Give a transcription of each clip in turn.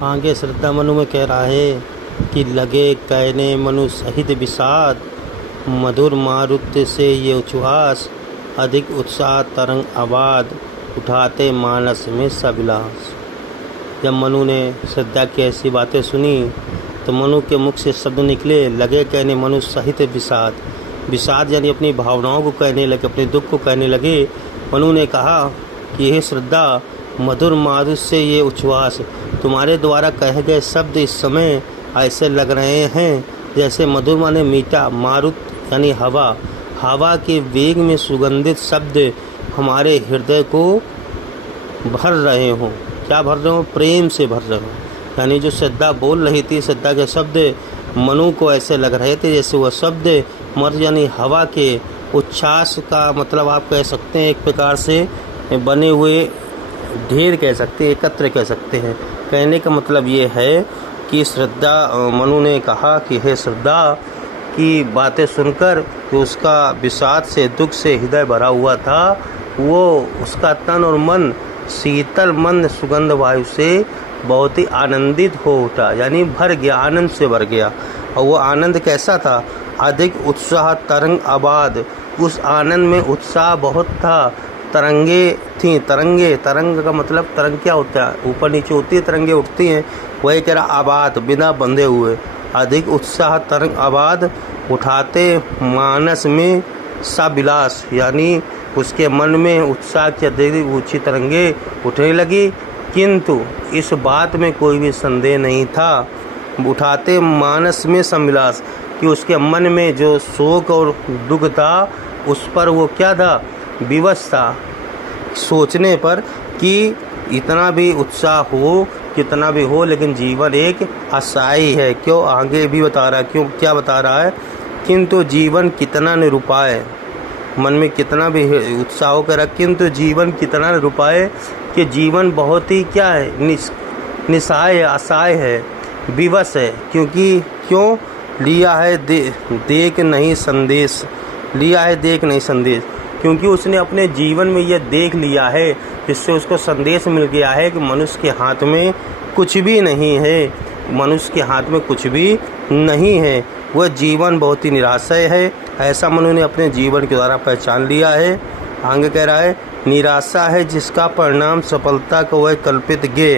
आगे श्रद्धा मनु में कह रहा है कि लगे कहने मनु सहित विषाद, मधुर मारुत्य से ये उच्छ्वास, अधिक उत्साह तरंग आबाद, उठाते मानस में सविलास। जब मनु ने श्रद्धा की ऐसी बातें सुनी तो मनु के मुख से शब्द निकले, लगे कहने मनु सहित विषाद। विषाद यानी अपनी भावनाओं को कहने लगे, अपने दुख को कहने लगे। मनु ने कहा कि हे श्रद्धा, मधुर मारुत से ये उच्छ्वास, तुम्हारे द्वारा कहे गए शब्द इस समय ऐसे लग रहे हैं जैसे मधुर माने मीठा, मारुत यानी हवा, हवा के वेग में सुगंधित शब्द हमारे हृदय को भर रहे हों। क्या भर रहे हो? प्रेम से भर रहे हो। यानी जो श्रद्धा बोल रही थी, श्रद्धा के शब्द मनु को ऐसे लग रहे थे जैसे वह शब्द मर्द यानी हवा के उच्छ्वास का मतलब आप कह सकते हैं, एक प्रकार से बने हुए ढेर कह सकते हैं, एकत्र कह सकते हैं। कहने का मतलब ये है कि श्रद्धा, मनु ने कहा कि हे श्रद्धा की बातें सुनकर जो उसका विषाद से, दुख से हृदय भरा हुआ था, वो उसका तन और मन शीतल मंद सुगंध वायु से बहुत ही आनंदित हो उठा, यानी भर गया, आनंद से भर गया। और वो आनंद कैसा था? अधिक उत्साह तरंग आबाद, उस आनंद में उत्साह बहुत था, तरंगे थीं, तरंगे, तरंग का मतलब तरंग क्या होता है? ऊपर नीचे होती है, तरंगे उठती हैं, वही कह रहा आबाद, बिना बंधे हुए। अधिक उत्साह तरंग आबाद, उठाते मानस में सविलास, यानी उसके मन में उत्साह की अधिक ऊंची तरंगे उठने लगी। किंतु इस बात में कोई भी संदेह नहीं था, उठाते मानस में सविलास, कि उसके मन में जो शोक और दुख था उस पर वो क्या था? विवश था, सोचने पर कि इतना भी उत्साह हो, कितना भी हो, लेकिन जीवन एक अस्थायी है। क्यों? आगे भी बता रहा है, क्यों क्या बता रहा है? किंतु जीवन कितना निरुपाय, मन में कितना भी उत्साह हो कर, किंतु जीवन कितना निरुपाय, कि जीवन बहुत ही क्या है? निस्सहाय है, असहाय है, विवश है। क्यों लिया है देख नहीं संदेश, लिया है देख नहीं संदेश, क्योंकि उसने अपने जीवन में यह देख लिया है, जिससे उसको संदेश मिल गया है कि मनुष्य के हाथ में कुछ भी नहीं है, मनुष्य के हाथ में कुछ भी नहीं है, वह जीवन बहुत ही निराशय है। ऐसा मनु ने अपने जीवन के द्वारा पहचान लिया है। आगे कह रहा है, निराशा है जिसका परिणाम सफलता को वह कल्पित गे।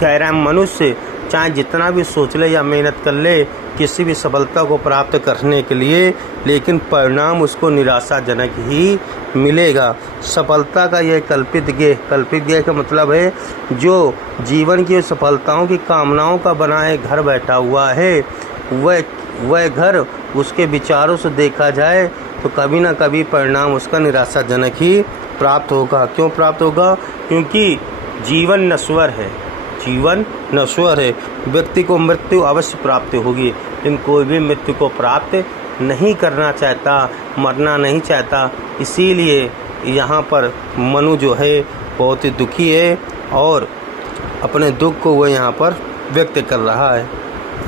कह रहा है मनुष्य चाहे जितना भी सोच ले या मेहनत कर ले किसी भी सफलता को प्राप्त करने के लिए, लेकिन परिणाम उसको निराशाजनक ही मिलेगा। सफलता का यह कल्पित गे का मतलब है जो जीवन की सफलताओं की कामनाओं का बनाए घर बैठा हुआ है, वह घर उसके विचारों से देखा जाए तो कभी ना कभी परिणाम उसका निराशाजनक ही प्राप्त होगा। क्यों प्राप्त होगा? क्योंकि जीवन नश्वर है, जीवन नश्वर है। व्यक्ति को मृत्यु अवश्य प्राप्त होगी, लेकिन कोई भी मृत्यु को प्राप्त नहीं करना चाहता, मरना नहीं चाहता। इसीलिए यहाँ पर मनु जो है बहुत ही दुखी है और अपने दुख को वह यहाँ पर व्यक्त कर रहा है।